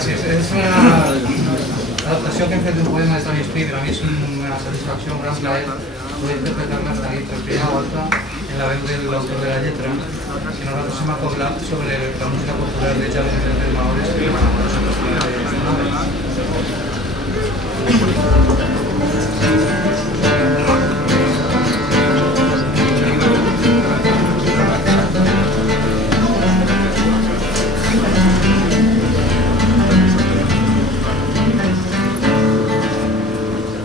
Gràcies. És una adaptació que hem fet d'un poema de Toni Espí, per a mi és una satisfacció, un gran plaer poder interpretar-la esta nit per primera volta en la veu de l'autor de la lletra, que nosaltres hem acoblat sobre la música popular de Jaume de Maures, que nosaltres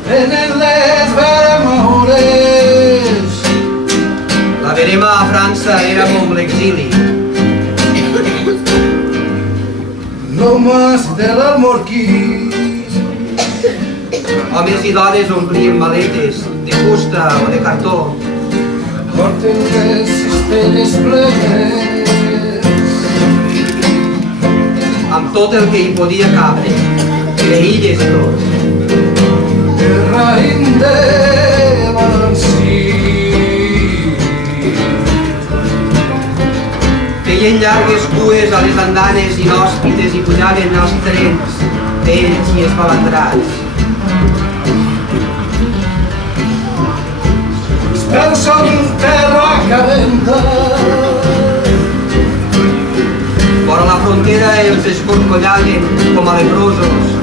Venen les veremoles. La verema a França era com l'exili. L'homes de l'Almorquí. Homes i dones omplien maletes de fusta o de cartó. Porten les cistelles plenes Amb tot el que hi podia cabre, creïlles i tot. el raïm de Valencí. Feien llargues cues a les andanes inhòspites i pujaven als trens, vells i espalandrats. Els peus són terra calenta. Vora la frontera els escorcollaven com a leprosos.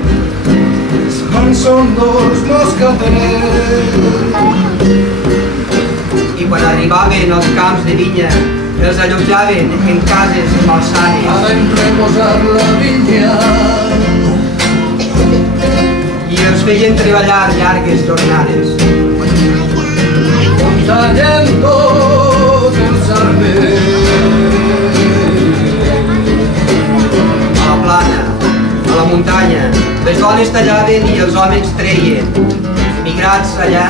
Són dos moscaterers. I quan arribaven als camps de vinya, els allotjaven en cases malsanes. Van reposar la vinya I els feien treballar llargues jornades. tallen tots els arbres. A la plana, a la muntanya, les dones tallaven i els homes treien. Migrats allà,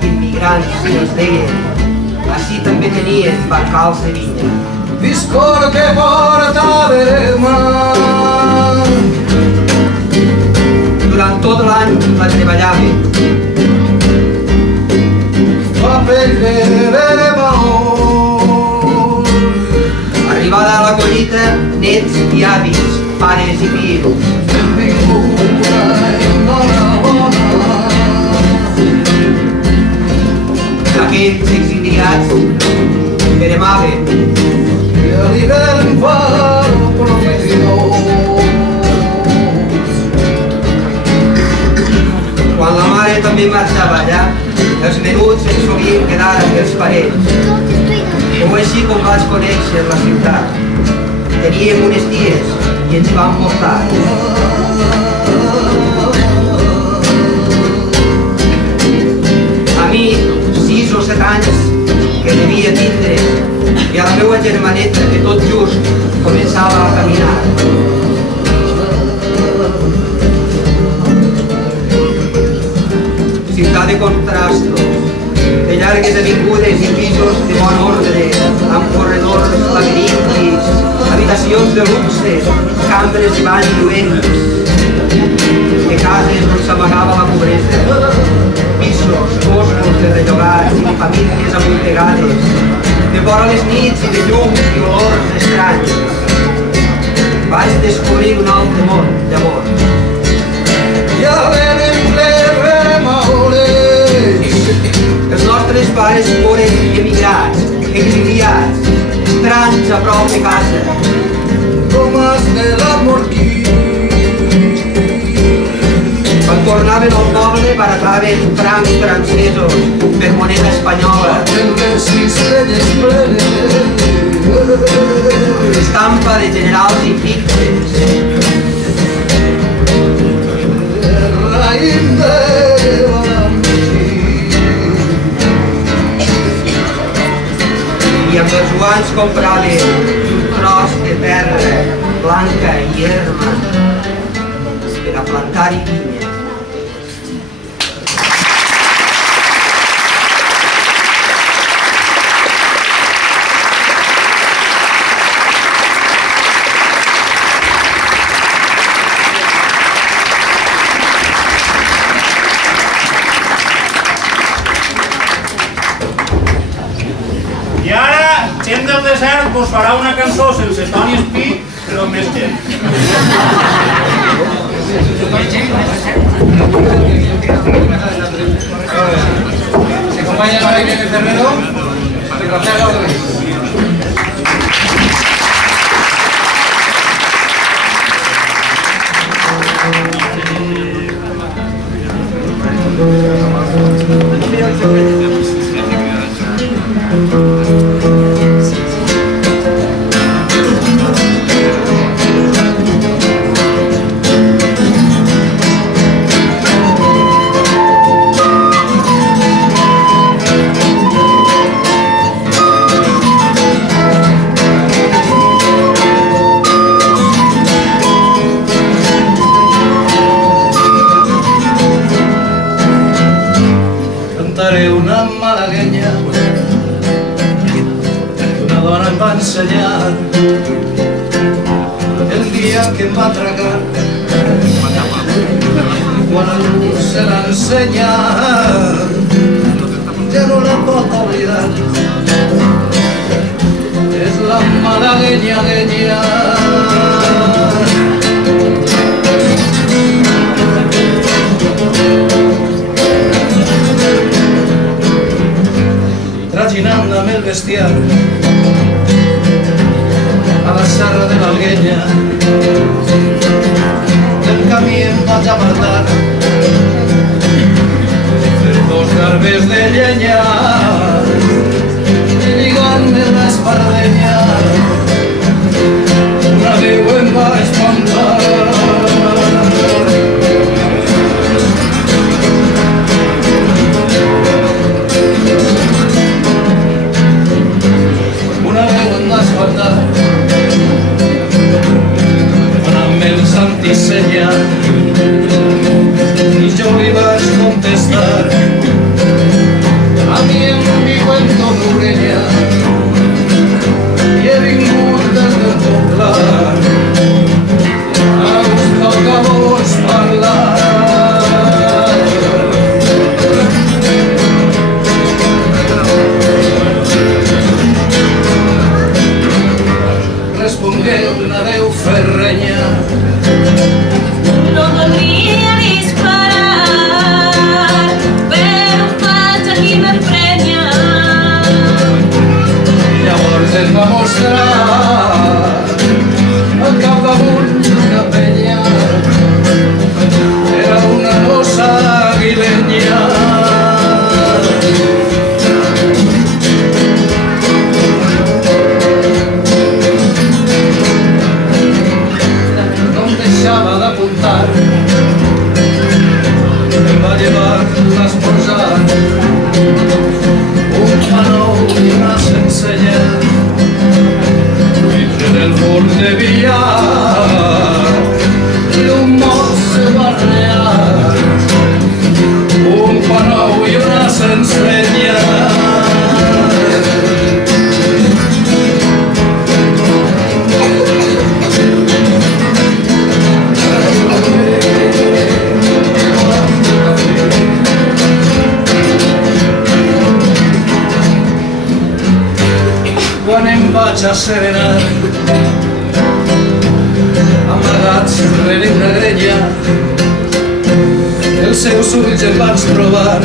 immigrants, si els deien. Així també tenien bancals de vinya. Discor que porta verema. Durant tot l'any la treballaven. Fa pell de veremol. Arribada a la collita, nets i avis, pares i fills. Benvinguda enhorabona. Aquells exiliats veremaven. I a l'hivern fa prometidor. Quan la mare també marxava allà, els menuts ens solien quedar amb els parents. Fou així com vaig conèixer la ciutat. Teníem unes ties i ens vam portar. A mi, 6 o 7 anys, que devia tindre, i a la meva germaneta, que tot just començava a caminar. Ciutat de contrastos, de llargues avingudes i pisos de bon ordre, amb corredors laberíntics, habitacions de luxe, cambres i banys lluents, de cases on s'amagava la pobresa, pisos, boscos de rellogats i de famílies amuntegades, de vora les nits i de llums i olors estranys. Vaig descobrir un altre món, llavors. Ja venen les veremoles. Els nostres pares foren emigrats, exiliats, estranys a prop de casa. Homes de l'Almorquí. Quan tornaven al poble barataven francs francesos per moneda espanyola. En les cistelles plenes. Estampa de generals i fixes. El raïm de Valencí. I amb els guants compraven un tros de terra blanca i erma per a plantar-hi vinya. I ara, gent del desert vos farà una cançó sense Toni Espí, però amb més gent. Se acompaña a María Ferrero, Rafael Gaudí. Una malagueña, una dona em va ensenyar el dia que em va atracar. Quan algú se l'ha ensenyat ja no la pot oblidar. És la malagueña gueña. Traginant amb el bestiar a la serra de l'Alguenya, del camí em vaig apartar per dos garbes de llenya i lligant-me l'espardenya una veu em va espantar. Y yo li vaig contestar: a mi em viu en Torroella i he vingut des del Poblar a buscar el que vols parlar. Respongué una veu ferrenya: no voldria disparar, però ho faig aquí m'emprenya. Llavors es va mostrar al capdamunt d'una penya. Era una rosa aguileña. No em deixava d'apuntar, em va llevar l'esmorzar un pa nou i una sencella dintre del forn de billar i un mos se va rear. Un pa nou i una sencella. Quan em vaig asserenar, amagats rere una grenya, els seus ulls em vaig trobar